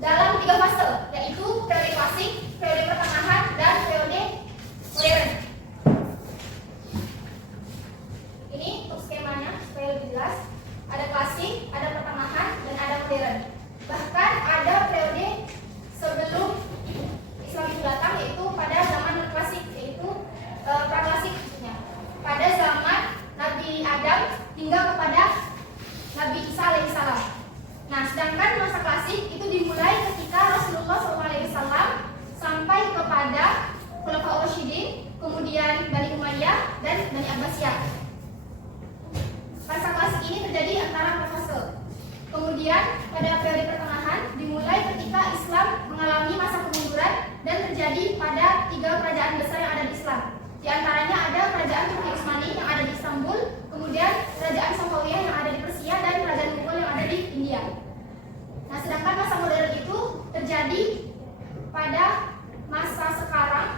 dalam 3 fase, yaitu periode klasik, periode pertengahan, dan periode modern. ada Khulafaur Rasyidin, kemudian Bani Umayyah dan Bani Abbasiyah. Masa klasik ini terjadi antara 4 fase. Kemudian pada periode pertengahan dimulai ketika Islam mengalami masa kemunduran dan terjadi pada 3 kerajaan besar yang ada di Islam. Di antaranya ada kerajaan Turki Utsmani yang ada di Istanbul, kemudian kerajaan Safawiyah yang ada di Persia dan kerajaan Mughal yang ada di India. Nah, sedangkan masa modern itu terjadi pada masa sekarang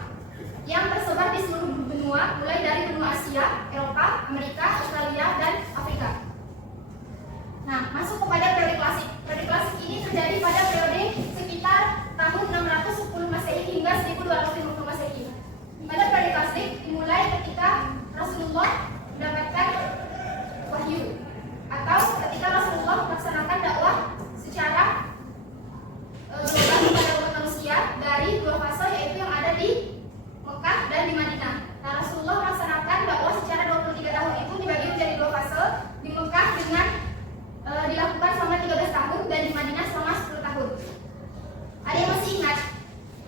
yang tersebar di seluruh benua, mulai dari benua Asia, Eropa, Amerika, Australia, dan Afrika. Nah, masuk kepada periode klasik. Periode klasik ini terjadi pada periode sekitar tahun 610 Masehi hingga 1250 Masehi. Pada periode klasik dimulai ketika Rasulullah mendapatkan wahyu atau ketika Rasulullah melaksanakan dakwah secara global kepada umat manusia dari 2 fase, yaitu yang ada di Mekah dan di Madinah. Nah, Rasulullah melaksanakan dakwah secara 23 tahun itu dibagi menjadi 2 fase. Di Mekah dengan dilakukan selama 13 tahun dan di Madinah selama 10 tahun. Ada yang masih ingat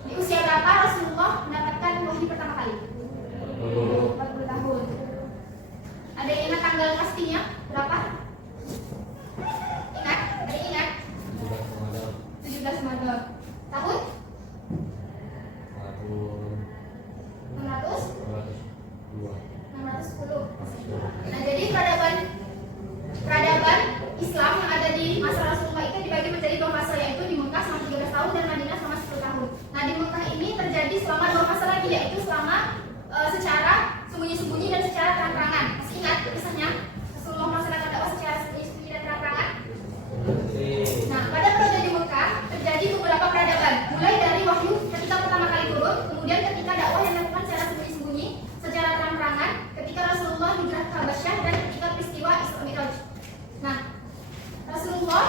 di usia berapa Rasulullah mendapatkan wahyu pertama kali? 40 tahun. Ada yang ingat tanggal pastinya berapa? Ingat? Ada yang ingat? 17 Ramadan. Tahun? 610. Nah, jadi peradaban Islam yang ada di masa Rasulullah itu dibagi menjadi 2 fase, yaitu di Mekah selama 13 tahun dan Madinah selama 10 tahun. Nah, di Mekah ini terjadi selama 2 fase lagi, yaitu selama secara sembunyi-sembunyi dan secara terang-terangan. Masih ingat kisahnya? Rasulullah melaksanakan dakwah secara sembunyi-sembunyi dan terang-terangan. Nah, pada periode di Mekah terjadi beberapa peradaban, mulai dari wahyu ketika pertama kali turun, kemudian ketika dakwah yang dilakukan secara sembunyi-sembunyi, secara terang-terangan, ketika Rasulullah hijrah ke Habasyah dan ketika peristiwa Isra Mi'raj. Nah, Rasulullah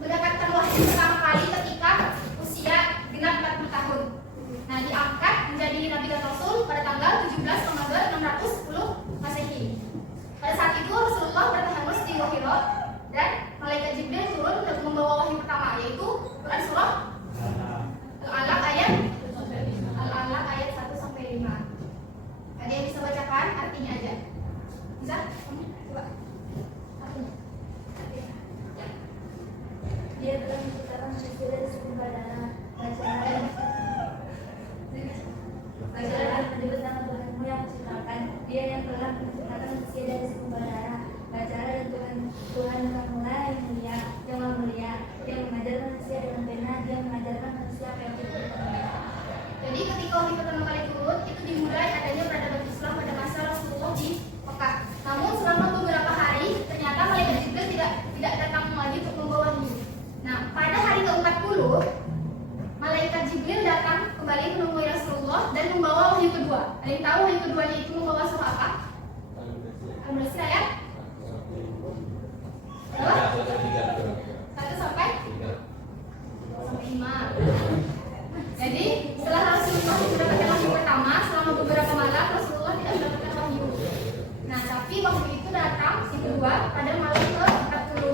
mendapatkan wahyu pertama kali ketika usia genap 40 tahun. Nah, diangkat menjadi Nabi dan Rasul pada tanggal 17 Ramadan 610 Masehi. Pada saat itu Rasulullah bertahanus di Hira dan malaikat Jibril turun untuk membawa wahyu pertama, yaitu Quran surah Al-Alaq ayat 1 sampai 5. Ada yang bisa bacakan artinya aja? Bisa? Coba. Artinya. Dia telah menciptakan manusia dari suku darah. Bacalah menyebut nama Tuhanmu yang menciptakan. Dia yang telah menciptakan manusia dari suku darah. Bacalah dan Tuhan kamu lah yang mulia, yang mengajar manusia dengan benar, dia mengajarkan manusia apa yang kita ketahui. Jadi ketika wahyu pertama kali turun, itu dimulai adanya peradaban Islam pada masa Rasulullah di Mekah. Namun selama beberapa hari, ternyata malaikat Jibril tidak datang lagi untuk membawa wahyu. Nah, pada hari ke-40, malaikat Jibril datang kembali menemui Rasulullah dan membawa wahyu kedua. Ada yang tahu wahyu keduanya itu membawa surah apa? Al-Mudaththir ayat 1 sampai 5. Jadi setelah Rasulullah mendapatkan wahyu pertama, selama beberapa malam Rasulullah tidak mendapatkan wahyu. Nah, tapi wahyu itu datang yang kedua pada malam ke-40,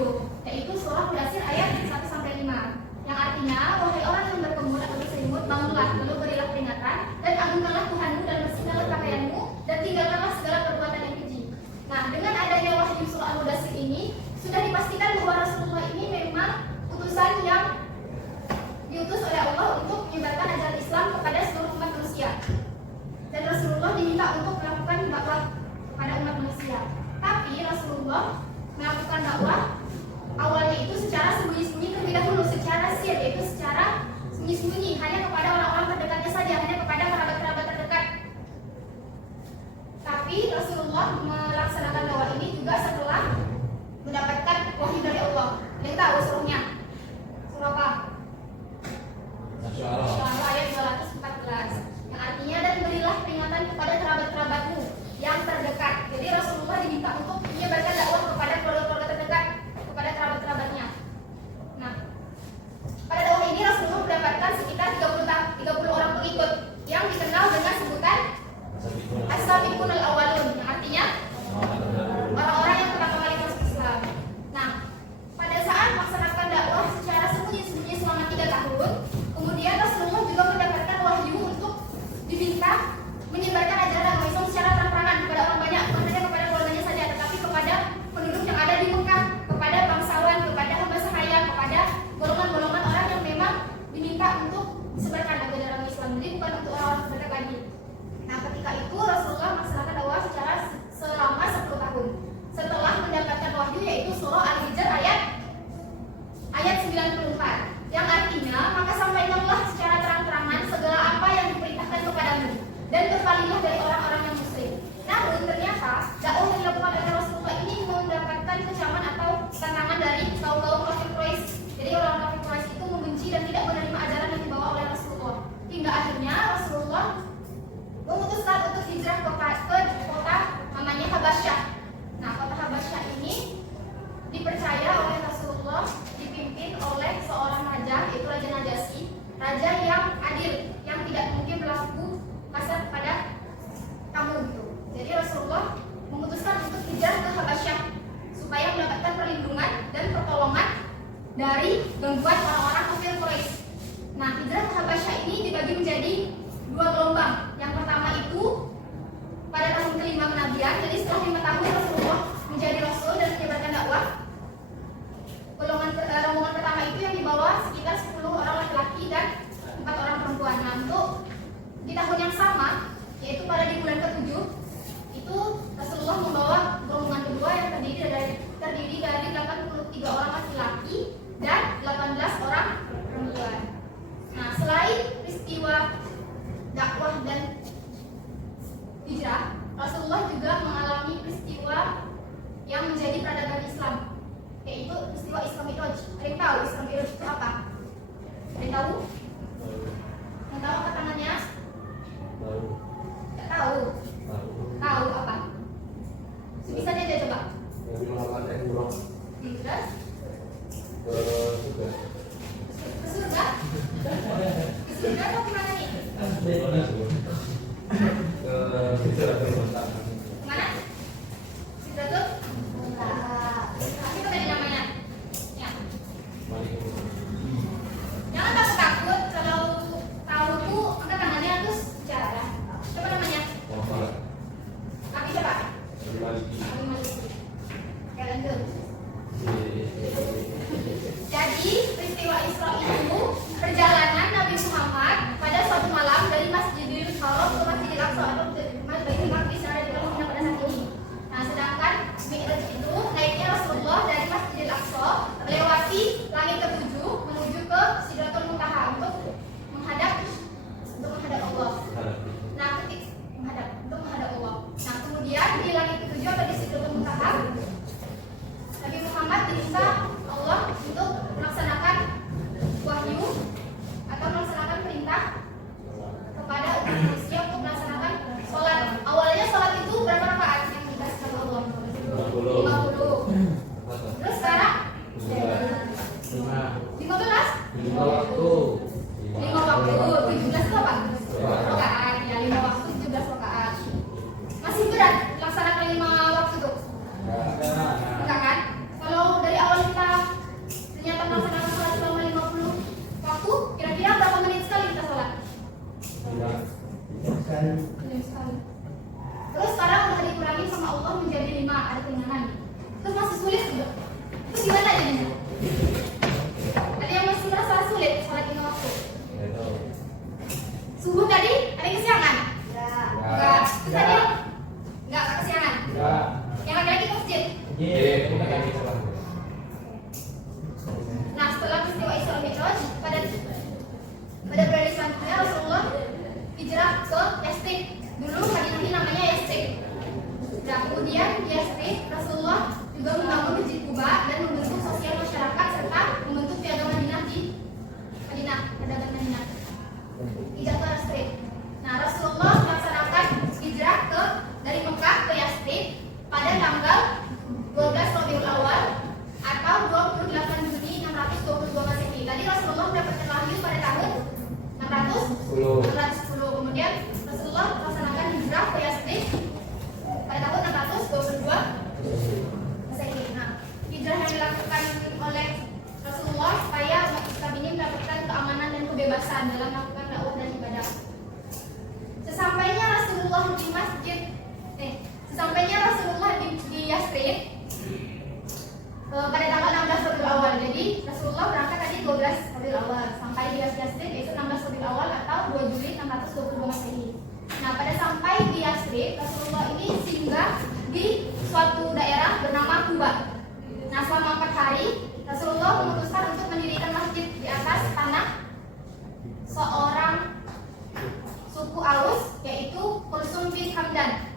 yaitu surah Mudaththir ayat 1 sampai 5. Yang artinya, wahai orang yang berkemur atau berselimut, bangunlah, lalu berilah peringatan dan agungkanlah Tuhanmu dan bersihkanlah pakaianmu dan tinggalkanlah segala perbuatan yang keji. Nah, dengan adanya wahyu surah Al-Mudaththir ini sudah dipastikan bahwa Rasulullah ini memang utusan yang diutus oleh Allah untuk menyebarkan ajaran Islam kepada seluruh umat manusia. Dan Rasulullah diminta untuk melakukan dakwah pada umat manusia. Tapi Rasulullah melakukan dakwah awalnya itu secara sembunyi-sembunyi terlebih dahulu, secara sir, yaitu secara sembunyi-sembunyi, hanya kepada orang-orang terdekatnya saja, hanya kepada kerabat-kerabat terdekat. Tapi Rasulullah melaksanakan dakwah ini juga setelah mendapatkan wahyu dari Allah. Yang tahu surahnya? Surah apa? Surah ayat 214. Yang artinya, dan berilah peringatan kepada kerabat-kerabatmu yang terdekat. Jadi Rasulullah diminta untuk menyebarkan dakwah kepada keluarga-keluarga terdekat, kepada kerabat-kerabatnya. Nah, pada dakwah ini Rasulullah mendapatkan sekitar 30 orang pengikut yang dikenal dengan sebutan As-Sabiqun al-Awwalun, yang artinya orang-orang yang pertama kali masuk Islam. Nah, pada saat melaksanakan dakwah secara sembunyi-sembunyi selama 3 tahun, kemudian Rasulullah juga mendapatkan wahyu untuk bisa menyebarkan ajaran agama Islam secara terang-terangan kepada orang banyak, bukan hanya kepada keluarganya saja, tetapi kepada penduduk yang ada di Mekah, kepada bangsawan, kepada hamba sahaya, kepada golongan-golongan orang yang memang diminta untuk sebarkan ajaran agama Islam, jadi bukan untuk orang-orang terdekat lagi. Nah, ketika itu Rasulullah melaksanakan dakwah secara selama 10 tahun. Setelah mendapatkan wahyu yaitu surah Al-Hijr ayat 94, yang artinya, maka sampaikanlah secara terang-terangan segala apa yang diperintahkan kepadamu dan berpalinglah dari orang-orang yang musyrik. Namun ternyata dakwah yang dilakukan oleh Rasulullah ini mendapatkan kecaman atau tantangan dari kaum kafir Quraisy. Jadi orang kafir Quraisy itu membenci dan tidak menerima ajaran yang dibawa oleh Rasulullah. Hingga akhirnya Rasulullah memutuskan untuk hijrah ke kota namanya Habasyah. Nah, kota Habasyah ini dipercaya oleh Rasulullah dipimpin oleh seorang raja, yaitu Raja Najasyi, raja yang adil, yang tidak mungkin berlaku kasar pada tamu gitu. Jadi Rasulullah memutuskan untuk hijrah ke Habasyah supaya mendapatkan perlindungan dan pertolongan dari gangguan orang-orang kafir Quraisy. Nah, hijrah ke Habasyah ini dibagi menjadi 2 gelombang. Yang pertama itu pada tahun ke-5 kenabian, jadi setelah 5 tahun Rasulullah menjadi Rasul dan menyebarkan dakwah. Rombongan pertama itu yang dibawa sekitar 10 orang laki-laki dan 4 orang perempuan. Nah, untuk di tahun yang sama, yaitu pada di bulan ke-7, itu Rasulullah membawa rombongan kedua yang terdiri dari 83 orang laki-laki dan 18 orang perempuan. Nah, selain peristiwa dakwah dan hijrah, Rasulullah juga mengalami peristiwa yang menjadi peradaban Islam, yaitu peristiwa Isra Mi'raj. Ada yang tahu Isra Mi'raj itu apa? Ada yang tahu? Yang tahu apa tangannya? Tidak tahu. Tahu apa? Sebisanya aja coba. Terus? Ke surga? Ke surga atau kemana nih? Kemana? Sidratul Muntaha. Apa tadi namanya? Ya. Jangan takut kalau tahu tuh angkat tangannya terus bicara. Apa namanya? Kaki siapa? Kaki Maliki. Oke, lanjut. Jadi peristiwa Isra itu perjalanan Nabi Muhammad pada suatu malam dari Masjidil Haram ke Masjidil Aqsa atau Baitul Maqdis yang ada di Palestina pada saat ini. Nah, sedangkan Mi'raj itu naiknya Rasulullah dari Masjidil Aqsa melewati langit ke-7 menuju ke Sidratul Muntaha untuk menghadap Allah. Nah, untuk menghadap Allah. Nah, kemudian di langit ke-7 atau di Sidratul Muntaha, Nabi Muhammad diminta Allah untuk melaksanakan wahyu atau melaksanakan perintah kepada umat manusia untuk melaksanakan sholat. Awalnya sholat itu berapa rakaat yang dikasih sama Allah? 50. Terus sekarang 15? 5 waktu. 17 itu apa? Rakaat. Ya, 5 waktu 17 rakaat. Masih berat melaksanakan 5 waktu itu? Enggak kan? Kalau dari awal kita ternyata melaksanakan sholat selama 50 waktu, kira-kira berapa menit sekali kita sholat? Sekali. Terus sekarang udah dikurangi sama Allah menjadi 5, ada keringanan. Terus masih sulit juga. Terus gimana jadinya? Ada yang masih merasa sulit sholat 5 waktu? Subuh tadi ada yang kesiangan? Enggak. Terus tadi enggak kesiangan? Yang laki-laki ke masjid? Nah, setelah peristiwa Isra Mi'raj pada periode selanjutnya Rasulullah hijrah ke Yastrib. Dulu Madinah ini namanya Yastrib. Nah, kemudian di Yastrib Rasulullah juga membangun Masjid Quba dan membentuk sosial masyarakat serta membentuk piagam Madinah di Madinah, peradaban Madinah. Hijrah ke Yastrib. Nah, Rasulullah melaksanakan hijrah dari Mekah ke Yastrib pada tanggal 12 Rabiul Awal atau 28 Juni 622 Masehi. Tadi Rasulullah mendapatkan wahyu pada tahun 610. Kemudian Rasulullah melaksanakan hijrah ke Yastrib pada tahun 622 Masehi. Nah, hijrah yang dilakukan oleh Rasulullah supaya umat Islam ini mendapatkan keamanan dan kebebasan dalam melakukan dakwah dan ibadah. Sesampai Rasulullah ini singgah di suatu daerah bernama Kuba. Nah, selama 4 hari Rasulullah memutuskan untuk mendirikan masjid di atas tanah seorang suku Aus, yaitu Kulsum bin Hamdan.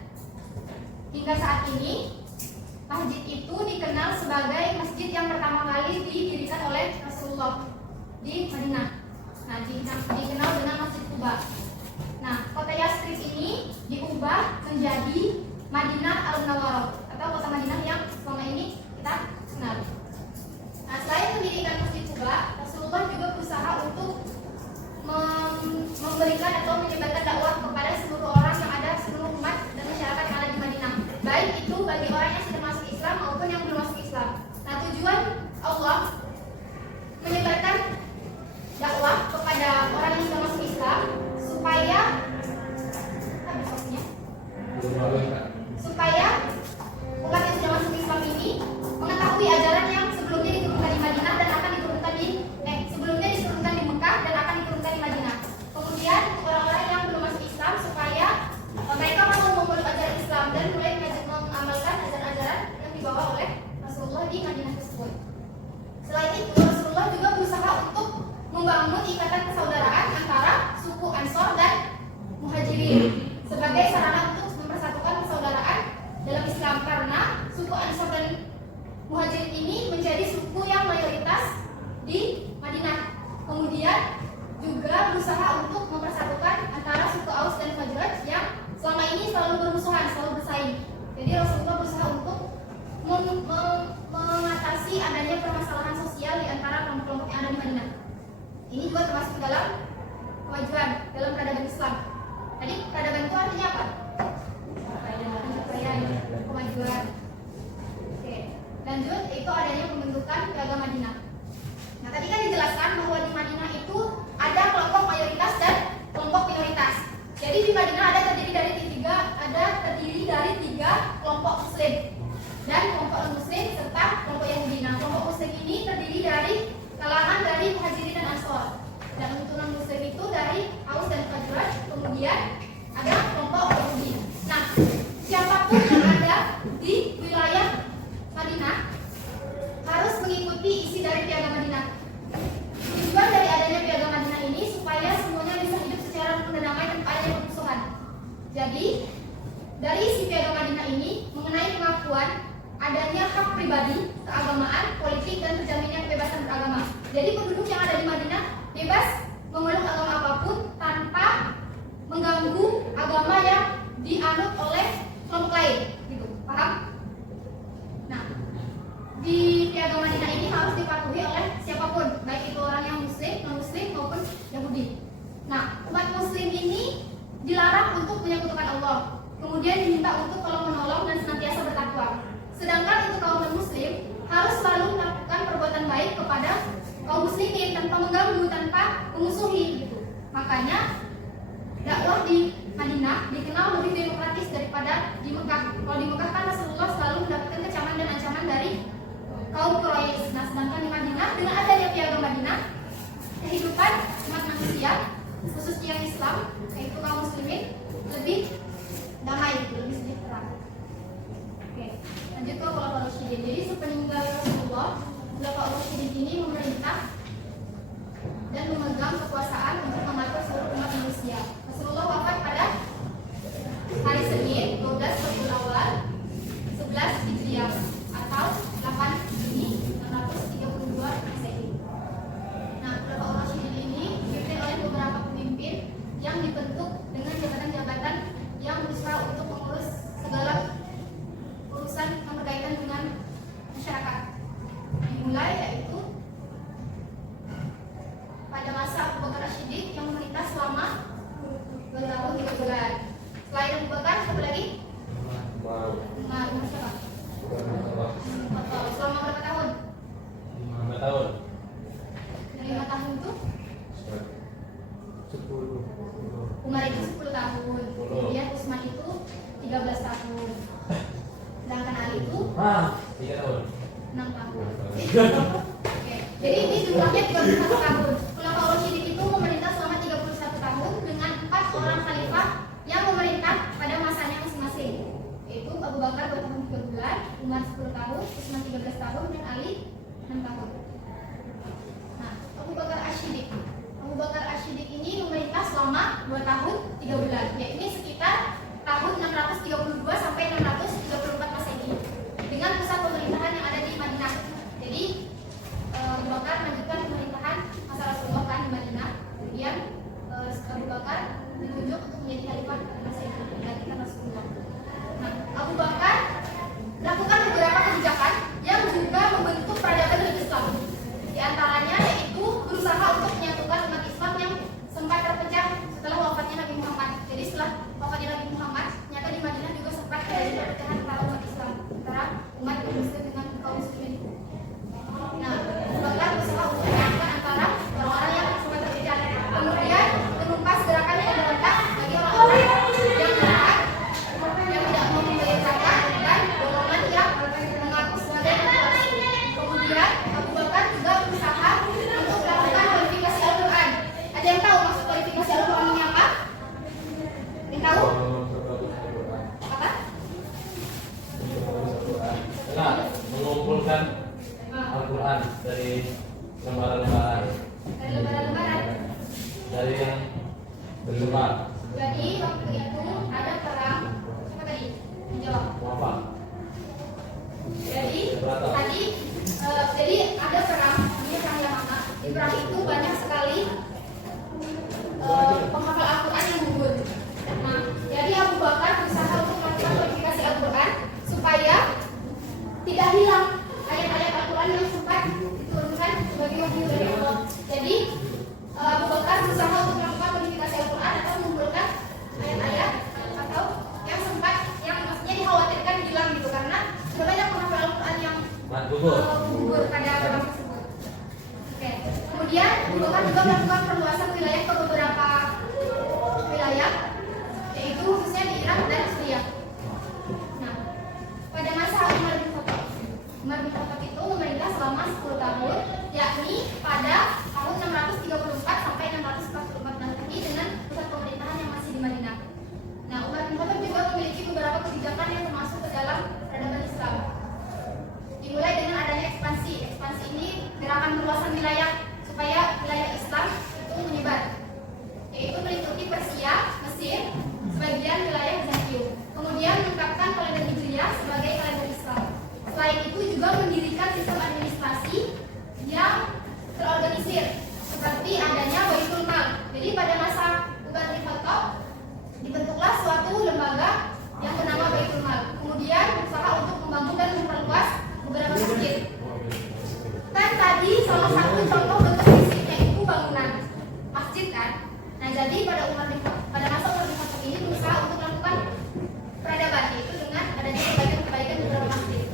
Hingga saat ini masjid itu dikenal sebagai masjid yang pertama kali didirikan oleh Rasulullah di Madinah. Nah, dikenal dengan Masjid Kuba. Nah, kota Yastrib ini diubah menjadi Madinah Al-Munawwarah atau kota Madinah yang selama ini kita kenal. Nah, selain mendirikan Masjid Kuba, Rasulullah juga berusaha untuk memberikan atau menyebarkan dakwah kepada seluruh orang yang ada, seluruh umat dan masyarakat yang ada di Madinah, baik itu bagi orang yang sudah masuk Islam maupun yang belum masuk Islam. Nah, tujuan Allah menyebarkan dakwah kepada orang yang sudah masuk Islam supaya umat yang sudah masuk Islam ini mengetahui ajaran yang sebelumnya diturunkan di Madinah dan akan diturunkan sebelumnya diturunkan di Mekah dan akan diturunkan di Madinah. Kemudian orang-orang yang belum masuk Islam supaya mereka mau memeluk ajaran Islam dan mulai mengamalkan ajaran-ajaran yang dibawa oleh Rasulullah di Madinah tersebut. Selain itu, Rasulullah juga berusaha untuk membangun ikatan persaudaraan antara suku Ansor dan Muhajirin sebagai sarana untuk mempersatukan persaudaraan dalam Islam, karena suku Ansor dan Muhajirin ini menjadi suku yang mayoritas di Madinah. Kemudian juga berusaha untuk mempersatukan antara suku Aus dan Khazraj yang selama ini selalu bermusuhan, selalu bersaing. Jadi Rasulullah berusaha untuk mengatasi adanya permasalahan sosial di antara kelompok-kelompok yang ada di Madinah. Ini juga termasuk dalam kemajuan dalam peradaban Islam. Tadi peradaban itu artinya apa? Pencapaian, kemajuan. Oke, lanjut, itu adanya pembentukan piagam Madinah. Nah, tadi kan dijelaskan bahwa di Madinah itu ada kelompok mayoritas dan kelompok minoritas. Jadi di Madinah ada terdiri dari tiga kelompok Muslim dan kelompok non-Muslim serta kelompok Yahudi. Nah, kelompok Muslim ini terdiri dari kalangan dari Muhajirin dan Ansor, dan untuk non-Muslim itu dari Aus dan Khazraj. Kemudian ada kelompok Yahudi. Nah, siapapun yang ada di wilayah Madinah harus mengikuti isi dari piagam Madinah. Tujuan dari adanya piagam Madinah ini supaya semuanya bisa hidup secara rukun dan damai tanpa adanya permusuhan. Jadi dari isi piagam Madinah ini mengenai pengakuan adanya hak pribadi, keagamaan, politik, dan terjaminnya kebebasan beragama. Jadi penduduk yang ada di Madinah bebas memeluk agama apapun tanpa mengganggu agama yang dianut oleh kelompok lain, gitu. Paham? Nah, di piagam Madinah ini harus dipatuhi oleh siapapun, baik itu orang yang Muslim, non-Muslim maupun Yahudi. Nah, umat Muslim ini dilarang untuk menyekutukan Allah. Kemudian diminta untuk tolong menolong dan senantiasa bertakwa. Sedangkan untuk kaum non-Muslim harus selalu melakukan perbuatan baik kepada kaum muslimin tanpa mengganggu, tanpa memusuhi, gitu. Makanya dakwah di Madinah dikenal lebih demokratis daripada di Mekah. Kalau di Mekah kan Rasulullah selalu mendapatkan kecaman dan ancaman dari kaum Quraisy. Nah, sedangkan di Madinah dengan adanya piagam Madinah, kehidupan umat manusia khususnya Islam, yaitu kaum muslimin, lebih damai, lebih sejahtera. Oke, lanjut ke Khulafaur Rasyidin. Jadi sepeninggal Rasulullah, Khulafaur Rasyidin ini memerintah dan memegang kekuasaan untuk mengatur seluruh umat manusia. Rasulullah wafat pada hari Senin 12 Rabiul Awal 11 Hijriah atau 8 Juni 632 Masehi. Nah, Khulafaur Rasyidin ini dipimpin oleh beberapa pemimpin yang dibentuk dengan jabatan-jabatan yang berusaha untuk mengurus segala urusan yang berkaitan dengan masyarakat. Dimulai yaitu pada masa Abu Bakar As-Siddiq yang memerintah selama 2 tahun 3 bulan. Selain Abu Bakar, siapa lagi? Umar siapa? Selama berapa tahun? 5 tahun. Dari 5 tahun itu? 10. Umar itu 10 tahun. Kemudian Utsman itu 13 tahun. Sedangkan Ali itu 3 tahun. 6 tahun. Oke. Jadi ini jumlahnya 31 tahun. Khulafaur Rasyidin itu memerintah selama 31 tahun dengan 4 orang khalifah yang memerintah pada masanya masing-masing. ini sekitar tahun 632 sampai 634 Masehi dengan pusat pemerintahan yang ada di Madinah. Jadi Abu Bakar melanjutkan pemerintahan masa Rasulullah kan di Madinah. Kemudian Abu Bakar ditunjuk untuk menjadi khalifah pada masa itu menggantikan Rasulullah. Nah, Abu Bakar melakukan beberapa kebijakan yang juga membentuk peradaban dalam Islam. Di antaranya yaitu berusaha untuk menyatukan umat Islam yang sempat terpecah setelah wafatnya Nabi Muhammad. Jadi setelah wafatnya Nabi Muhammad, ternyata di Madinah juga sempat terjadi perpecahan antara umat Islam, antara umat Muslim dengan kaum muslimin. Nah, Abu Bakar berusaha untuk menyatukan antara orang-orang yang sempat terpecah. Kemudian menumpas gerakan pemberontak bagi orang-orang yang jahat, yang tidak mau membayar zakat dan golongan yang mengaku sebagai demokrasi. Kemudian Abu Bakar juga berusaha untuk melakukan kualifikasi Al-Quran. Ada yang tahu maksud kualifikasi Al-Quran ini apa? Yang tahu? Apa? Nah, mengumpulkan Al-Quran dari lembaran-lembaran. Dari lembaran-lembaran. Dari yang bersebar. Jadi waktu itu ada perang apa tadi? Menjawab. Apa? Jadi Berapa? tadi jadi ada perang, ini perang Yamama. Di perang itu banyak sekali penghafal Al-Quran yang gugur. Nah, jadi Abu Bakar berusaha untuk melakukan kualifikasi Al-Quran supaya tidak hilang ayat-ayat Al-Quran yang sempat diturunkan sebagai wahyu dari Allah. Jadi Abu Bakar berusaha untuk melakukan kualifikasi Al-Quran atau mengumpulkan ayat-ayat atau yang sempat, yang maksudnya dikhawatirkan hilang gitu, karena sudah banyak penghafal Al-Quran yang gugur pada perang tersebut. Oke. Kemudian Abu Bakar juga melakukan perluasan wilayah ke beberapa wilayah, yaitu khususnya di Irak dan Syria. Nah, pada masa Umar bin Khattab itu memerintah selama 10 tahun, yakni pada tahun 634 sampai 644 Masehi dengan pusat pemerintahan yang masih di Madinah. Nah, Umar bin Khattab juga memiliki beberapa kebijakan yang termasuk ke dalam peradaban Islam. Dimulai dengan adanya ekspansi. Ekspansi ini gerakan perluasan wilayah supaya wilayah Islam itu menyebar, yaitu meliputi Persia, Mesir, sebagian wilayah Bizantium. Kemudian menetapkan kalender Hijriah sebagai kalender Islam. Selain itu juga mendirikan sistem administrasi yang terorganisir, seperti adanya Baitul Mal. Jadi pada masa Umar bin Khattab dibentuklah suatu lembaga yang bernama Baitul Mal. Kemudian berusaha untuk membangun dan memperluas beberapa masjid. Kan tadi salah satu contoh bentuk fisiknya itu bangunan masjid kan. Nah, jadi pada masa Umar bin Khattab ini berusaha untuk melakukan peradaban, yaitu dengan adanya perbaikan beberapa masjid.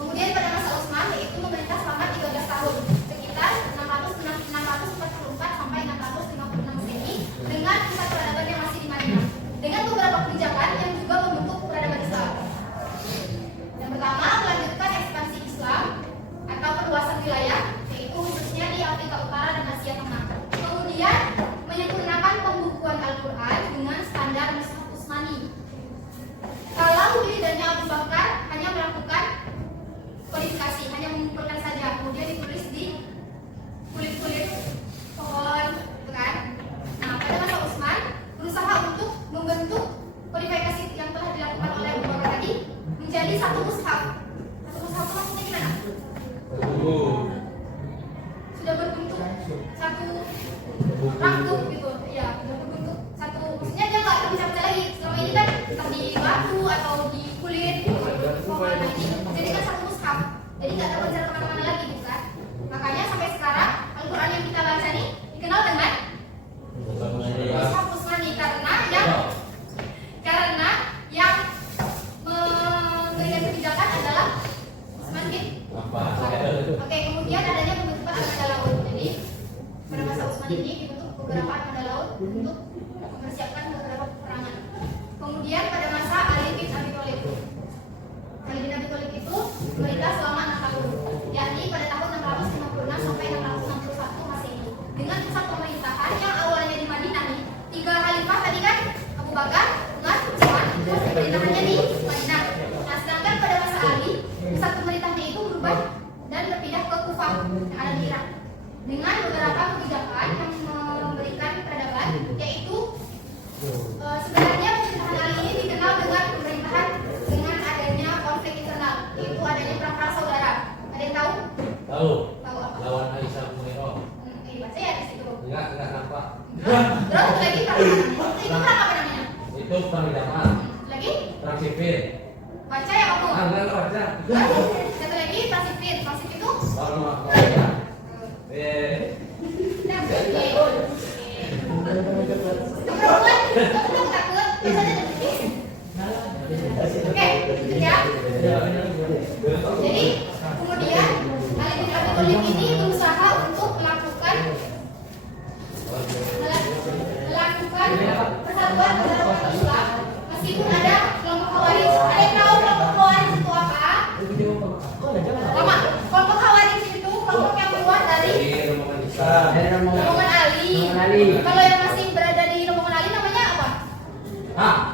Kemudian pada masa Utsman, yaitu memerintah selama 13 tahun, sekitar 644 sampai 656 Masehi, dengan pusat peradaban yang masih di Madinah, dengan beberapa kebijakan yang juga membentuk peradaban Islam. Yang pertama, melanjutkan ekspansi Islam atau perluasan wilayah, yaitu khususnya di Afrika Utara dan Asia Tengah. Kemudian menyempurnakan pembukuan Al-Quran dengan standar Mushaf Utsmani. Kalau lidahnya Abu Bakar hanya melakukan kualifikasi, hanya mengumpulkan saja, kemudian ditulis di kulit-kulit pohon, gitu kan? Nah, pada masa Utsman berusaha untuk membentuk kualifikasi yang telah dilakukan oleh Abu Bakar tadi menjadi satu mushaf. Satu mushaf itu maksudnya gimana? Sudah berbentuk satu rangkup gitu, ya, sudah berbentuk satu. Maksudnya dia nggak terpisah-pisah lagi. Selama ini kan entah di batu atau di kulit, gitu, pohon lagi. Jadi kan satu mushaf. Jadi nggak terpencar kemana-mana lagi, gitu kan? Makanya sampai sekarang Al-Quran yang kita baca nih dikenal dengan Mushaf Utsmani karena yang memberikan kebijakan adalah Utsman bin Affan. Oke, kemudian adanya pembentukan armada laut. Jadi pada masa Utsman ini dibentuk beberapa armada laut untuk mempersiapkan beberapa peperangan. Kemudian pada masa Ali bin Abi Thalib. Ali bin Abi Thalib itu memerintah selama 6 tahun, yakni pada tahun 656 sampai 661 Masehi, dengan pusat pemerintahan yang awalnya di Madinah nih. 3 khalifah tadi kan, Abu Bakar, Umar, Utsman, pusat pemerintahannya di Madinah. Nah, sedangkan pada masa Ali, pusat pemerintahnya itu berubah dan berpindah ke Kufah yang ada di Irak, dengan beberapa kebijakan yang memberikan peradaban, yaitu itu perang zaman. Lagi? Perang sipil. Baca ya kamu. Enggak baca. Satu lagi pasifin. Pasif itu? Perang Malaysia. Nah, oke. Perempuan, kamu takut? Biasanya oke, itu ya. Jadi kemudian Ali bin Abi Thalib ini berusaha untuk melakukan persatuan umat Islam meskipun ada kelompok Khawarij. Ada yang tahu kelompok Khawarij itu apa? Lama. Kelompok Khawarij itu kelompok yang keluar dari rombongan Ali. Kalau yang masih berada di rombongan Ali namanya apa?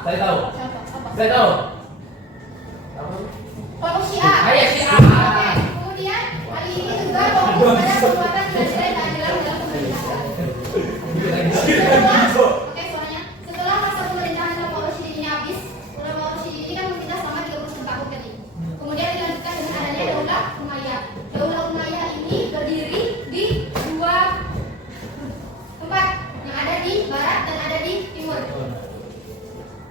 Saya tahu. Siapa? Apa? Saya tahu. Kelompok Syiah. Iya, Syiah. Oke. Kemudian Ali ini juga fokus pada perbuatan dan keadilan dalam pemerintahan. Oke, soalnya setelah masa pemerintahan Khulafaur Rasyidin ini habis, Khulafaur Rasyidin ini kan memerintah selama 31 tahun tadi. Kemudian dilanjutkan dengan adanya Daulah Umayyah. Daulah Umayyah ini berdiri di dua tempat, yang ada di barat dan ada di timur.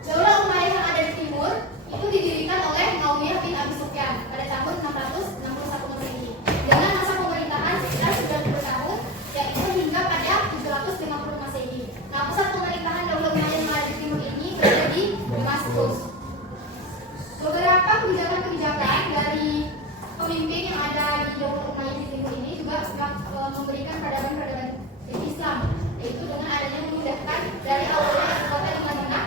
Daulah Umayyah yang ada di timur itu didirikan oleh Muawiyah bin Abi Sufyan pada tahun 661 Masehi dengan masa pemerintahan sekitar 90 tahun, yaitu hingga pada 750 Masehi. Nah, pusat pemerintahan Daulah Umayyah yang ada di timur ini berada di Damaskus. Beberapa kebijakan-kebijakan dari pemimpin yang ada di Daulah Umayyah di timur ini juga sudah memberikan peradaban-peradaban Islam, yaitu dengan adanya memindahkan dari awalnya kota di Madinah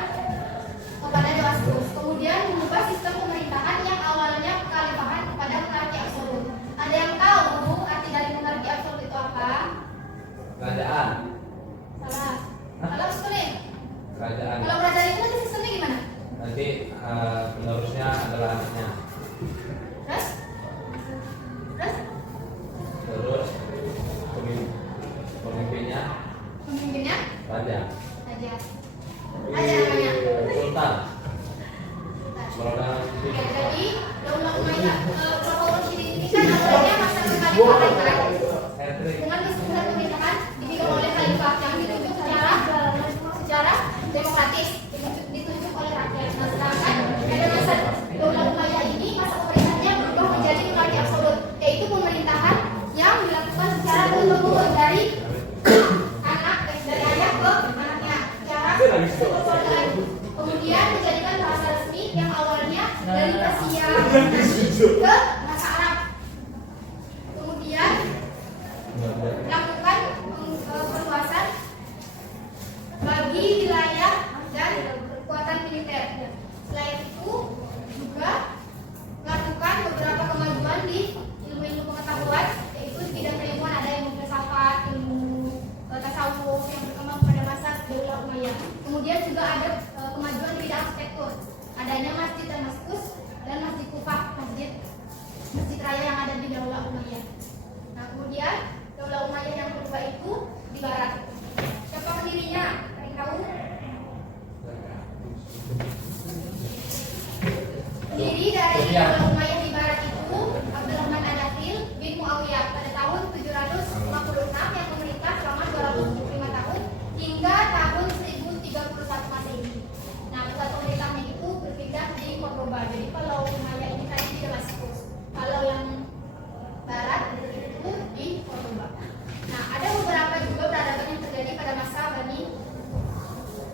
kepada Damaskus, kemudian mengubah sistem pemerintahan yang awalnya kekhalifahan kepada monarki absolut. Ada yang tahu Bu arti dari monarki absolut itu apa? Kerajaan. Salah. Salah sistemnya. Kerajaan. Kalau kerajaan itu nanti sistemnya gimana? Nanti penerusnya adalah anaknya. Terus? Terus? Terus pemimpinnya Pemimpinnya? raja. Raja. Raja namanya. Sultan. Kalau dalam Oke, jadi Daulah Umayyah Khulafaur Rasyidin ini kan awalnya masa kekhalifahan kan? Hendrik. Dengan pusat pemerintahan dipegang oleh khalifah yang ditunjuk secara demokratis, ditunjuk oleh rakyat. Nah, sedangkan pada masa Daulah Umayyah ini masa pemerintahannya berubah menjadi monarki absolut, yaitu pemerintahan yang dilakukan secara turun-temurun dari ayah ke anaknya, secara kekeluargaan. Kemudian dijadikan bahasa resmi yang awalnya dari Persia ke bahasa Arab. Kemudian melakukan perluasan bagi wilayah dan kekuatan militer. Selain itu juga melakukan beberapa kemajuan di ilmu-ilmu pengetahuan, yaitu di bidang keilmuan ada ilmu filsafat, ilmu tasawuf yang berkembang pada masa Daulah Umayyah. Kemudian juga ada kemajuan di bidang arsitektur, adanya Masjid Damaskus dan Masjid Kufah, masjid raya yang ada di Daulah Umayyah. Nah, kemudian Daulah Umayyah yang kedua itu di barat. Siapa pendirinya? Ada yang tahu? Pendiri dari Daulah Umayyah di barat itu Abdurrahman An-Nakhil bin Muawiyah pada tahun 756 yang memerintah selama 275 tahun hingga tahun 1031 Masehi. Nah, pusat pemerintahnya itu berpindah di Cordoba. Jadi kalau Umayyah ini tadi di Damaskus, kalau yang barat itu di Cordoba. Nah, ada beberapa juga peradaban yang terjadi pada masa Bani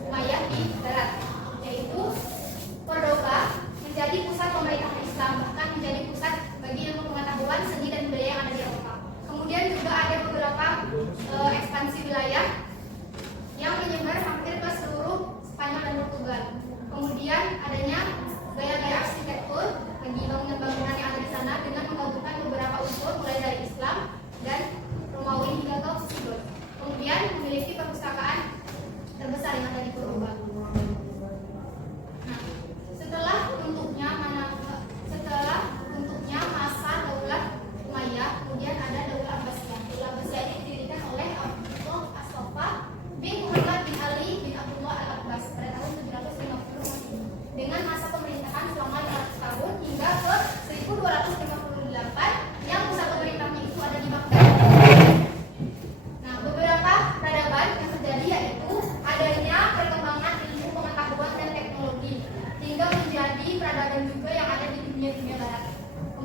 Umayyah di barat, yaitu Cordoba menjadi pusat pemerintahan Islam.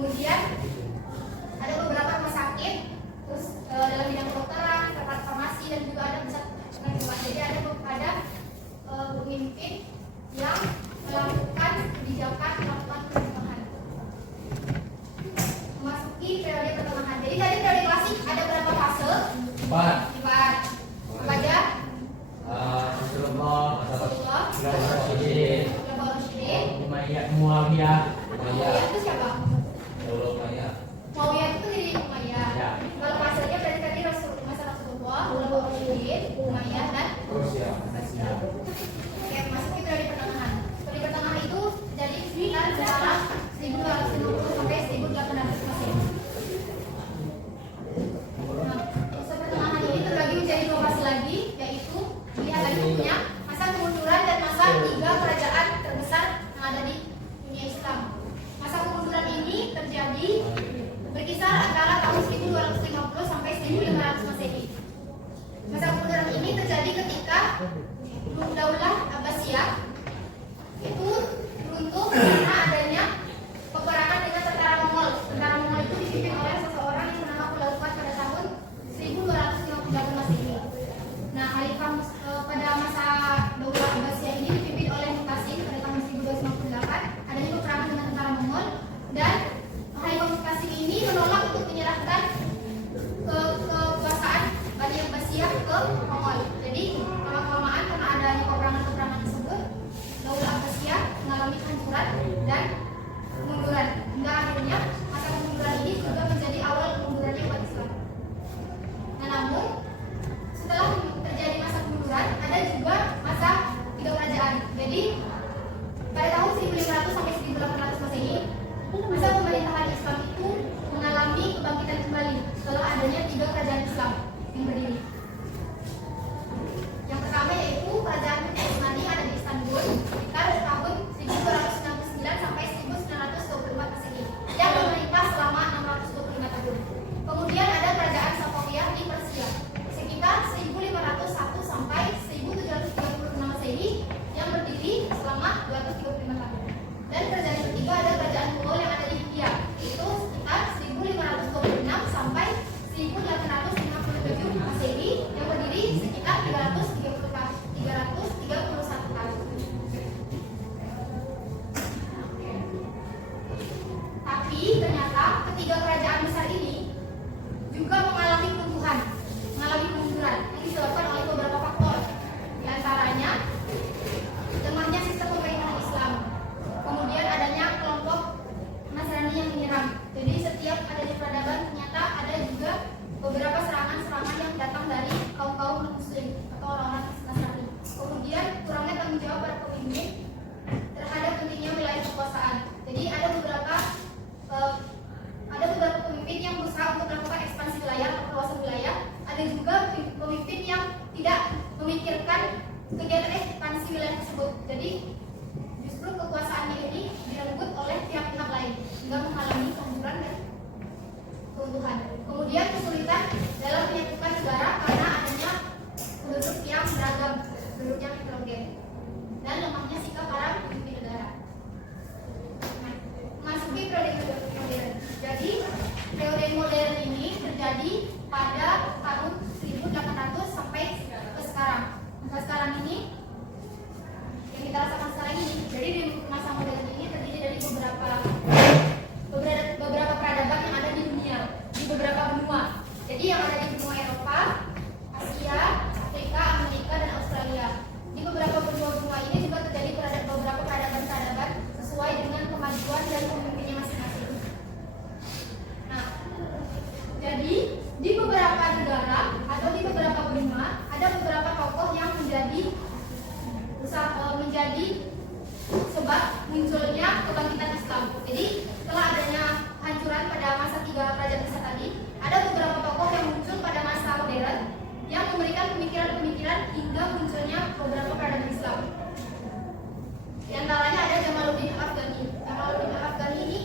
Kemudian ada beberapa rumah sakit, terus dalam bidang kedokteran, farmasi, dan juga ada pusat pengembangan. Jadi ada pemimpin yang melakukan kebijakan, melakukan perubahan. Memasuki periode pertengahan. Jadi dari periode klasik ada berapa fase? 4. 4. Apa aja? Rasulullah, Rasulullah, Rasulullah, Khulafaur Rasyidin. Muawiyah, Muawiyah itu siapa? Muawiyah. Muawiyah itu dari Umayyah. Ya. Kalau fasenya berarti tadi masa Rasulullah, Khulafaur Rasyidin, Umayyah, dan Rusia. Oke, masuk ke periode pertengahan. Periode pertengahan itu jadi sekitar antara 1250 sampai 1800 Masehi. Nah, masa pertengahan ini terbagi menjadi 2 fase lagi, yaitu lihat lagi punya masa kemunduran dan masa 3 kerajaan terbesar yang ada di dunia Islam. Masa kemunduran ini terjadi berkisar antara tahun 1250 sampai 1500 Masehi. Masa kemunduran ini terjadi ketika Daulah Abbasiyah itu runtuh karena adanya peperangan dengan tentara Mongol. Tentara Mongol itu dipimpin oleh seseorang yang bernama Khulaifah pada tahun 1258 Masehi. Nah, Khalifah pada masa Daulah Abbasiyah ini dipimpin oleh Muqtasim pada tahun 1258. Adanya peperangan dengan tentara Mongol dan Khalifah Muqtasim ini menolak untuk menyerahkan kekuasaan Bani Abbasiyah ke Mongol. Jadi lama-kelamaan karena adanya peperangan tersebut, Daulah Abbasiyah mengalami kehancuran dan kemunduran. Hingga akhirnya masa kemunduran ini juga menjadi awal kemundurannya umat Islam. Nah, namun setelah terjadi masa kemunduran, ada juga masa 3 kerajaan. Jadi pada tahun 1500 sampai 1800 Masehi, masa pemerintahan Islam itu mengalami kebangkitan kembali setelah adanya 3 kerajaan Islam yang berdiri. Yang pertama yaitu kerajaan Utsmani ada di Istanbul sekitar tahun 1269 sampai 1924 Masehi yang memerintah selama 625 tahun. Kemudian ada kerajaan Safawiyah di Persia sekitar 1501 sampai 1736 Masehi yang berdiri selama 235 tahun. Dan kerajaan yang ketiga ada kerajaan Mughal yang ada di India, itu sekitar 1526 sampai 1857 Masehi yang berdiri sekitar 331 tahun. Tapi ternyata ketiga kerajaan besar ini juga mengalami kelumpuhan, mengalami kemunduran yang disebabkan oleh beberapa faktor. Di antaranya lemahnya sistem pemerintahan Islam, kemudian adanya kelompok Nasrani yang menyerang. Jadi setiap adanya peradaban ternyata ada juga beberapa serangan-serangan yang datang dari kaum-kaum muslim atau orang-orang Nasrani. Kemudian kurangnya tanggung jawab para pemimpin terhadap pentingnya wilayah kekuasaan. Jadi ada beberapa pemimpin yang berusaha untuk melakukan ekspansi wilayah atau perluasan wilayah. Ada juga pemimpin yang tidak memikirkan kegiatan ekspansi wilayah tersebut. Jadi justru kekuasaannya ini direbut oleh pihak-pihak lain hingga menghalangi kehancuran dan keuntungan. Kemudian kesulitan dalam menyatukan negara karena adanya penduduk yang beragam, penduduk yang heterogen, dan lemahnya sikap para pemimpin negara. Nah, memasuki periode modern. Jadi periode modern ini terjadi pada tahun 1800 sampai ke sekarang. Masa sekarang ini yang kita rasakan sekarang ini. Jadi di masa modern ini terdiri dari beberapa peradaban yang ada di dunia, di beberapa benua. Jadi yang ada di benua Eropa, Asia, Afrika, Amerika, dan Australia. Di beberapa benua ini juga terjadi beberapa peradaban-peradaban sesuai dengan kemajuan dan pemimpinnya masing-masing. Nah, jadi di beberapa negara atau di beberapa benua ada beberapa tokoh yang menjadi sebab munculnya kebangkitan Islam. Jadi setelah adanya kehancuran pada masa 3 kerajaan besar tadi, ada beberapa tokoh yang muncul pada masa modern yang memberikan pemikiran-pemikiran hingga munculnya beberapa peradaban Islam. Di antaranya ada Jamaluddin Al-Afghani. Jamaluddin Al-Afghani ini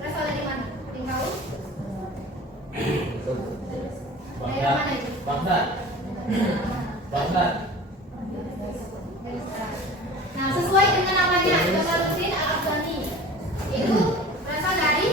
berasal dari mana? Tahu? Daerah mana itu? Baghdad. Nah, sesuai dengan namanya Jamaluddin Al-Afghani itu berasal dari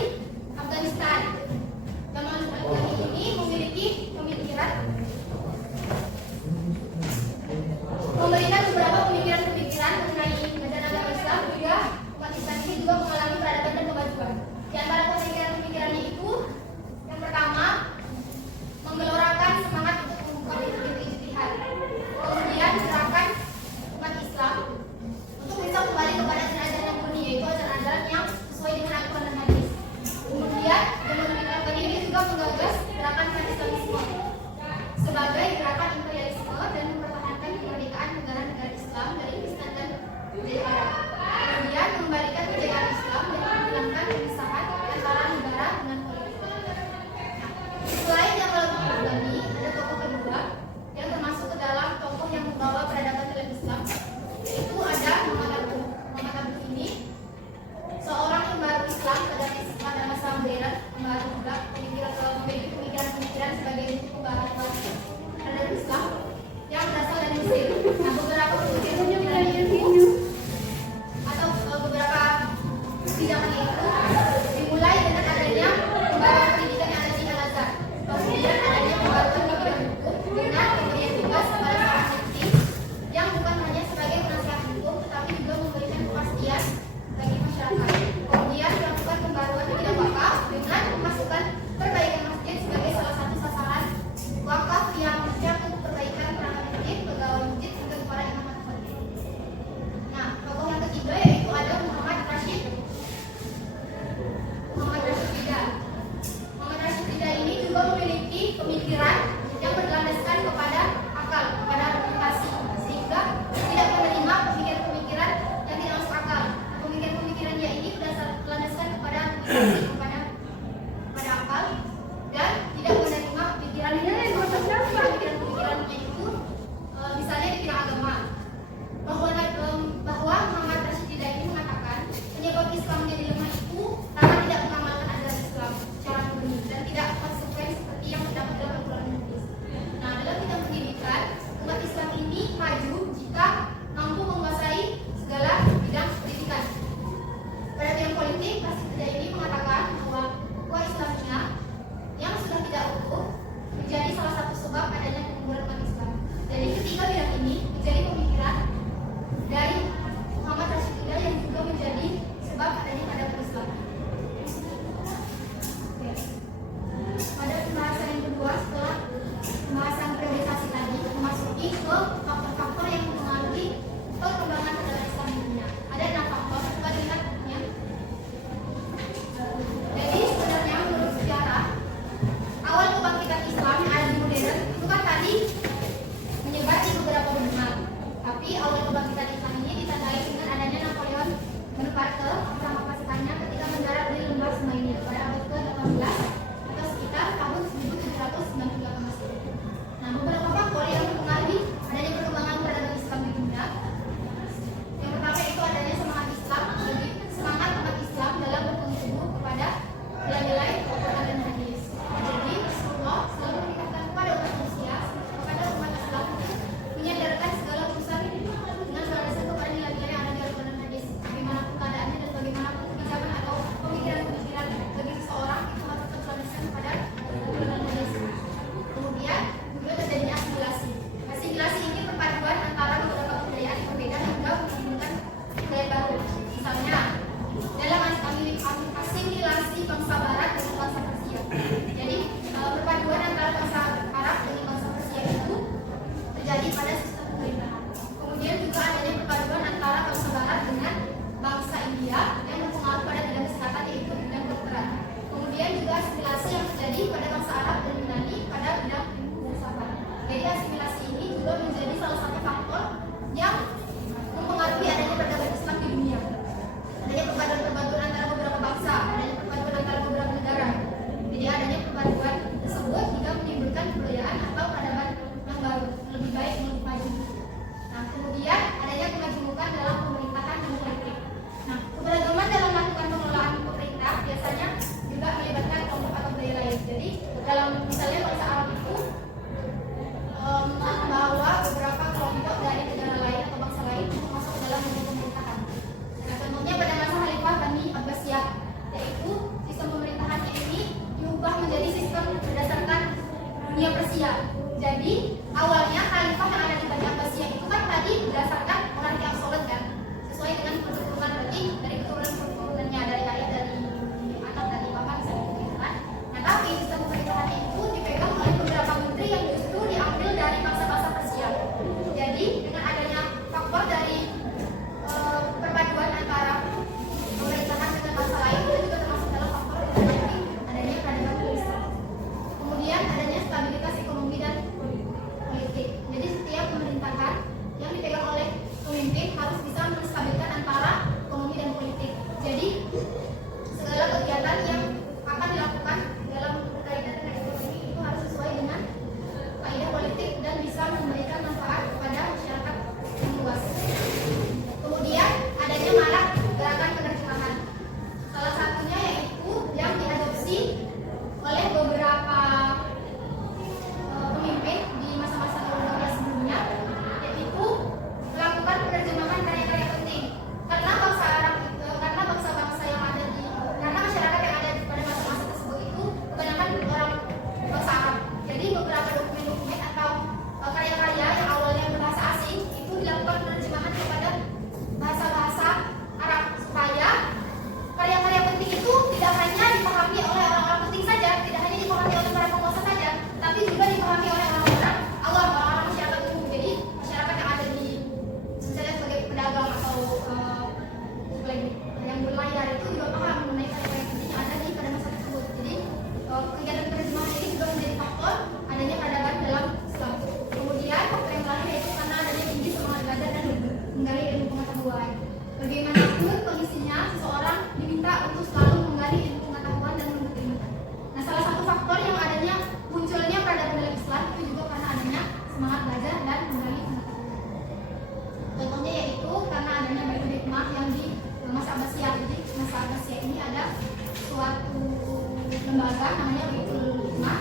namanya Baitul Hikmah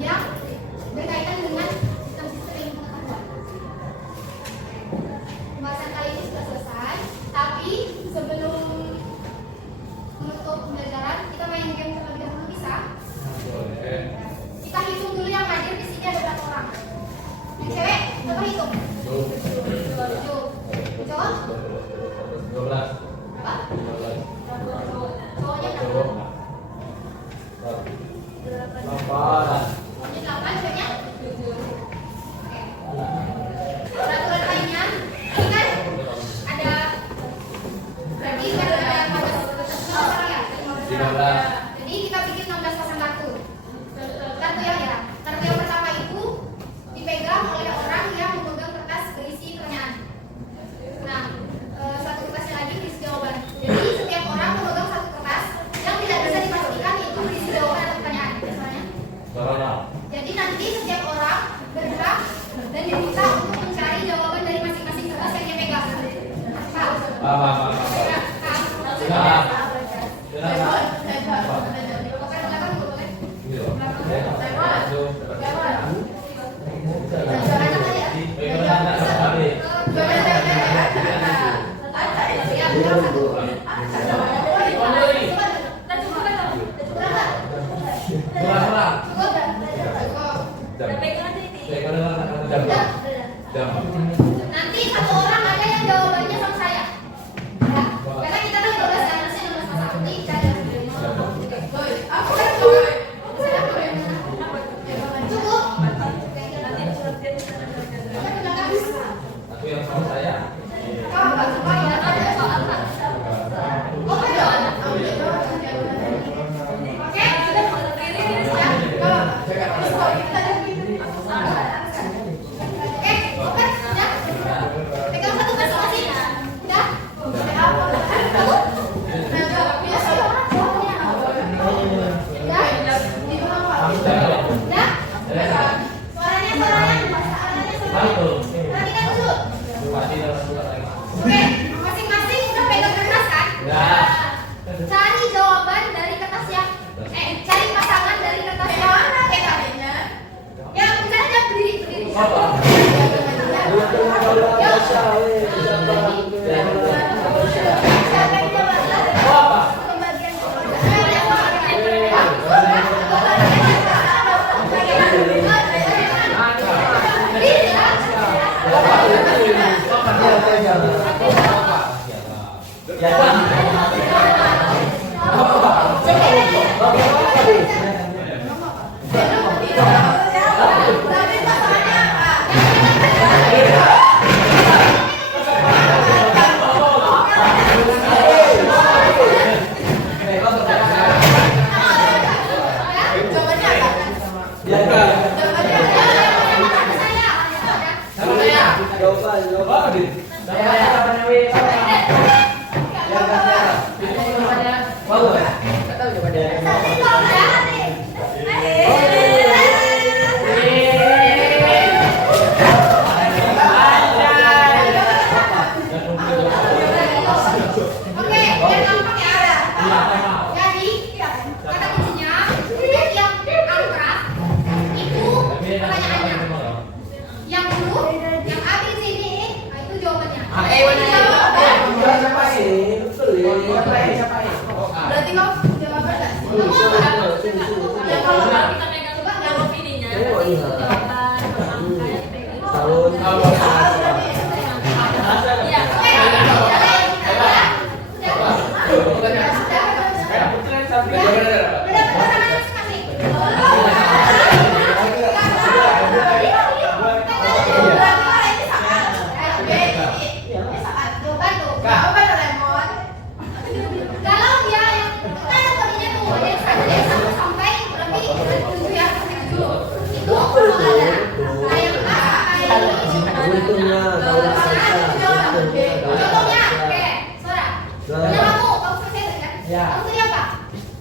yang berkaitan dengan sistem-sistem ilmu pengetahuan. Pembahasan kali ini sudah selesai, tapi sebelum menutup pembelajaran kita main game terlebih dahulu, bisa? Boleh. Kita hitung dulu yang hadir di sini ada berapa orang. Yang cewek coba hitung. 7. Cowok 12. berapa? 12. Cowoknya berapa? 8. Cowoknya 8, ceweknya 7. Oke. Peraturan mainnya ini kan ada, berarti kan ada 15 orang ya? 13. Jadi kita bikin 16 pasang kartu. Kartu yang ya. Kartu yang pertama itu dipegang oleh orang yang memegang kertas berisi pertanyaan. Nah, satu kertasnya lagi berisi jawaban. Jadi setiap orang memegang satu kertas yang tidak bisa dipastikan itu berisi jawaban atau pertanyaan. Biasanya. Corona. Jadi nanti setiap orang bergerak dan diminta untuk mencari jawaban dari masing-masing kertas yang dia pegang. Paham? Siap. Nanti satu orang ada yang jawabannya sama saya. Ya. Karena kita kan 12 kan, harusnya 16 pasang. Nanti cari. Cukup. Aku yang sama saya. Oke, masing-masing udah pegang kertas kan? Cari jawaban dari kertas yang cari pasangan dari kertas yang pegang. Ya, bicara jangan berdiri. Oke, yang gampang ya. Jadi, kata kuncinya yang angkat itu pertanyaannya. Yang huruf, yang A, B, C, D, E, nah itu jawabannya. Berarti kamu jawaban nggak? Kamu apa? Ya kalau kita pegang jawab ininya, berarti itu jawaban angka yang dipegang. Iya.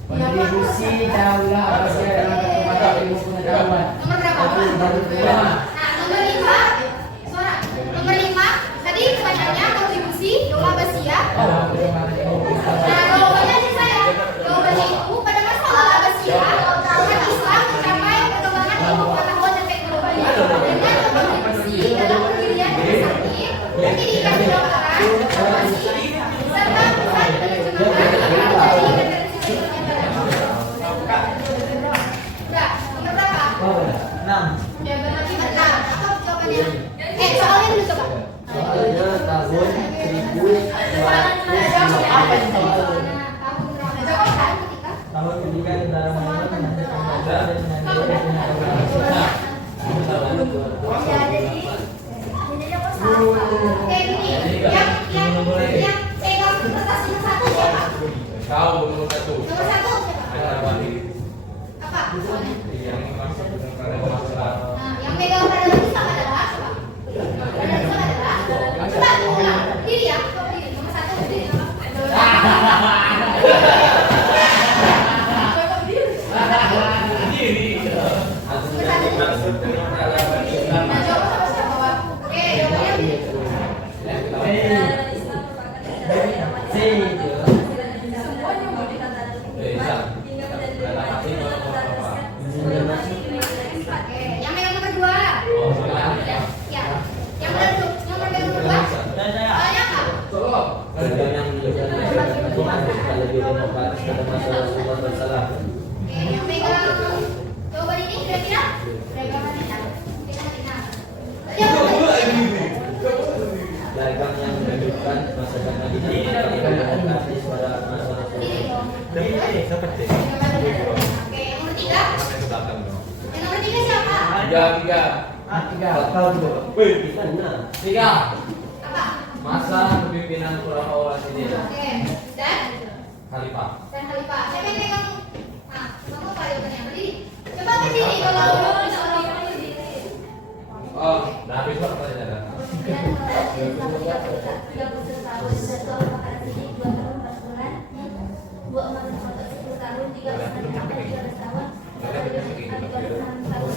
Kontribusi daulah Asia dalam perkembangan ilmu pengetahuan. Nomor berapa? Nah, nomor 5. Suara. Nomor 5. Tadi pertanyaannya kontribusi daulah Asia. Nah, jawabannya sih saya. Jawabannya itu pada masa daulah Asia Apa yang tahu? Tahun berapa? Jawab kan ketika Tahun ketiga tentara Manila menantikan Gaza dan menyanyikan Ya, jadi aku salah. Oke, gini. Yang pegang kertas nomor 1 siapa? Kau nomor 1. Nomor 1 siapa? Ada Wahid. Apa? Soalnya. Yang masuk dengan masalah. Nah, yang pegang pada Islam adalah siapa? Pada Islam adalah coba ulang. Diri ya, coba diri. Nomor 1 berdiri. Nah, jawab sama siapa, Wak? Oke, jawabannya begini. Islam merupakan semuanya mau dikatakan hingga menjadi lebih maju dalam meneruskan sebelum masuk ke negara Islam. Oke, yang pegang nomor 2. Oh, silakan. Ya. Yang pegang nomor 2. Soalnya apa? Kerajaan yang menunjukkan Tuhan lebih demokratis pada masa Rasulullah SAW. Oke, yang pegang jawaban ini kira-kira pegangan kita. Dagang yang menunjukkan masyarakat Madinah lebih demokratis pada masa Rasulullah. Oke, yang nomor 3. Yang nomor 3 siapa? Tiga. Tiga. Tahu juga. Tiga. Apa? Masa kepemimpinan Khulafaur Rasyidin. Oke, dan Khalifah. Khalifah. Siapa yang pegang? Nah, kamu apa jawabannya? Berdiri. Coba berdiri kalau bisa orang yang berdiri. Oh, dah habis waktu saja. Kemudian Islam 31 tahun, 1 tahun makanan sini, 2 tahun 4 bulan, 2 emas 10 tahun, 3 emas 13 tahun, 4 tahun.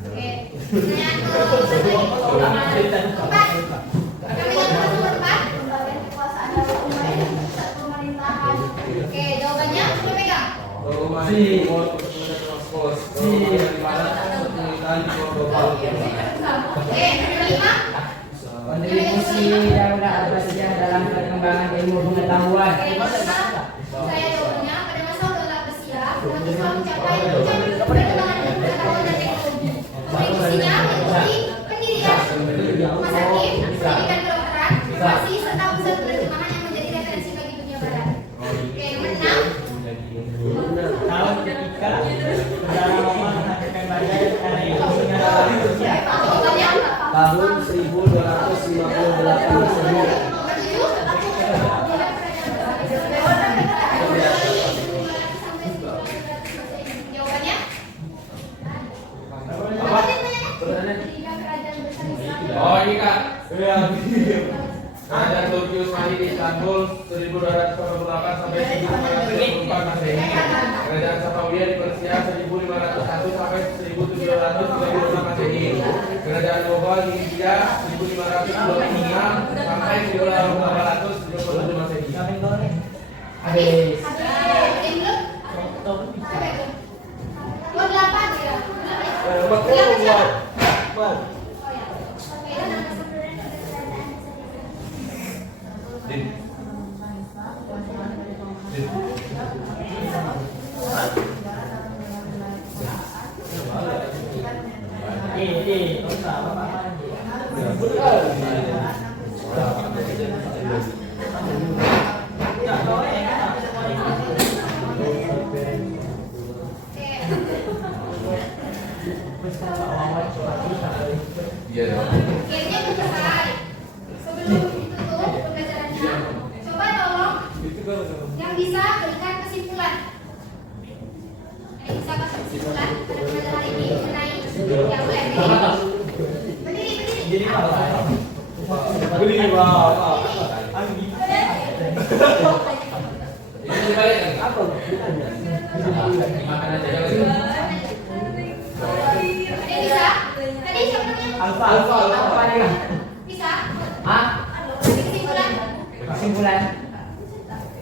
Oke. Pertanyaan keempat. Kami yang nomor 4, pembagian kekuasaan dalam pusat pemerintahan. Oke, jawabannya siapa pegang? Oke, nomor 5. Kontribusi Daulah Abbasiyah dalam perkembangan ilmu pengetahuan. Oke, nomor 5. Saya jawabannya pada masa Daulah Abbasiyah, umat Islam mencapai puncak perkembangan ilmu pengetahuan dan teknologi. Kontribusinya meliputi pendirian rumah sakit, pendidikan kedokteran, farmasi, serta pusat penerjemahan yang menjadi referensi bagi dunia barat. Oke, nomor 6. Tahun ketiga tentara Roma menantikan badai karena itu negara Rusia. Jawabannya apa? Tahun 1258 Masehi. Nomor 7. Jawabannya? Oh, ini Kak. Kerajaan Turki Utsmani di Istanbul 1288 sampai 1524 Masehi. Kerajaan Safawiyah di Persia 1501 sampai 1736 Masehi. Kerajaan Mughal di India 1525 sampai 1877 Masehi. Habis. Din. Iya ya. Gamenya belum selesai. Sebelum ditutup pembelajarannya, coba tolong yang bisa berikan kesimpulan. Yang bisa kasih kesimpulan pada pembelajaran ini mengenai yang mulai berdiri. Ini dibalik kan? Apa? Makan aja ya. Ada yang bisa? Tadi siapa namanya? Alfa nih kan? Bisa? Hah? Kasih kesimpulan.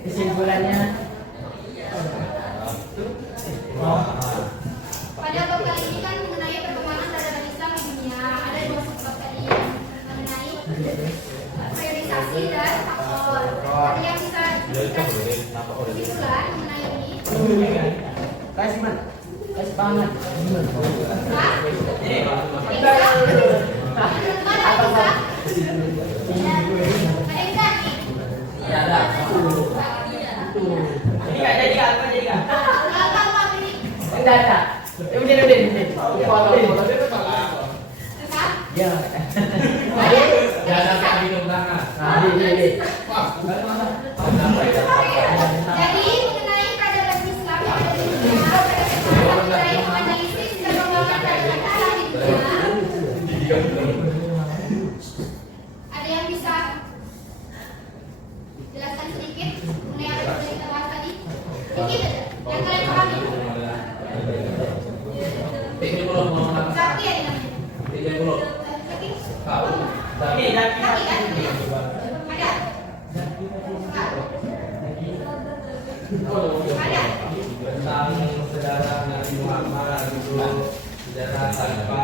Kesimpulannya Pada bab kali ini kan mengenai perkembangan peradaban Islam di dunia. Ada 2 subbab tadi mengenai priorisasi dan faktor. Ada yang bisa kesimpulan mengenai ini? kasih man, kasih banget. Hah? Bisa? Teman-teman ada yang bisa? Ada yang bisa nih? Ya ada. data. Udah. Tetap. Ya. Jangan kaki ke belakang. Nah, ini. Jadi mengenai peradaban Islam yang ada di dunia, peradaban mulai menganalisis dan mengembangkan peradaban Islam di dunia. Ada yang bisa jelaskan sedikit mengenai apa yang kita bahas tadi? Sedikit aja, yang kalian pahami. Sakti ya namanya. Sakti. Ini Sakti kan? Ada. Ada. Tentang sejarah Nabi Muhammad itu sejarah tanpa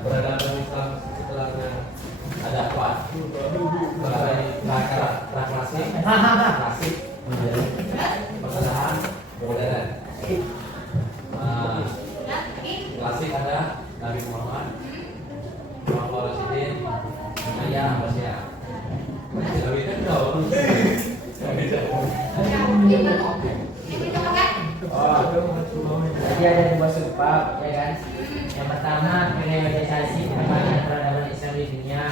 peradaban Islam setelahnya ada apa? Klasik, pertengahan, modern. Klasik ada Nabi Muhammad, Muhammad Rasulullah, Ayah Asia. Nabi kan jauh. Jadi ada dua sebab, ya kan? Yang pertama periodisasi perkembangan peradaban Islam di dunia.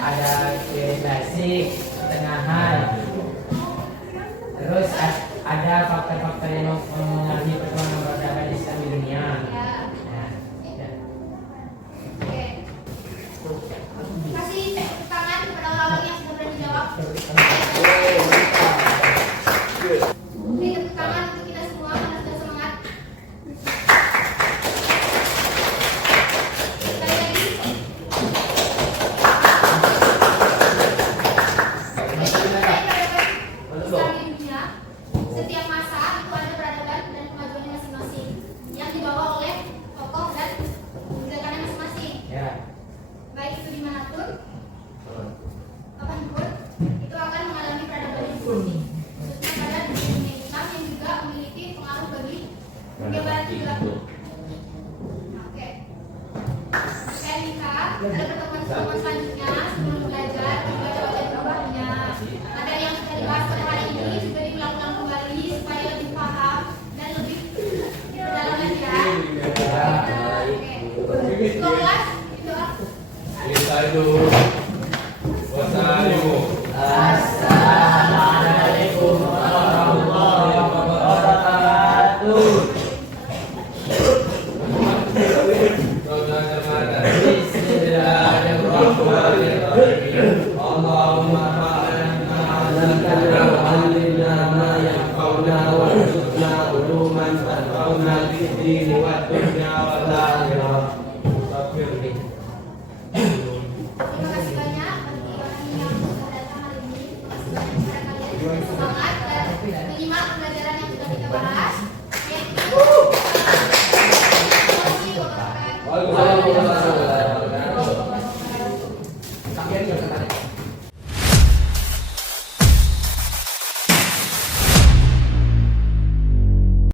Ada periodisasi pertengahan. Terus ada faktor-faktor yang mempengaruhi perkembangan peradaban Islam di dunia. Nah, Kasih tepuk tangan kepada orang-orang yang sudah berani jawab. Beri tepuk tangan untuk kita semua karena sudah semangat. Sekali lagi. Islam di dunia, setiap masa itu ada peradaban dan kemajuannya masing-masing yang dibawa oleh tokoh dan gerakannya masing-masing. ya. Baik itu dimanapun, kapanpun, itu akan mengalami peradaban yang bersih. Khususnya pada dunia Islam yang juga memiliki pengaruh bagi dunia barat juga. Oke. Saya Nika, pada pertemuan selanjutnya sebelum belajar, baca-baca di bawahnya. Materi yang sudah dibahas pada hari ini juga diulang-ulang kembali supaya lebih paham dan lebih berdalam lagi ya. Oke. 12 doa. Kita itu wassalamualaikum. Assalamualaikum warahmatullahi wabarakatuh. Bismillahirrahmanirrahim. Allahumma allimna ma yanfa'una warzuqna uluman tanfa'una fid dini wad dunya wal akhirah. Terima kasih banyak bagi orang yang sudah datang hari ini. Terima kasih banyak kepada kalian yang semangat dan menyimak pembelajaran yang sudah kita bahas. Yaitu, Assalamualaikum warahmatullahi wabarakatuh. Waalaikumsalam.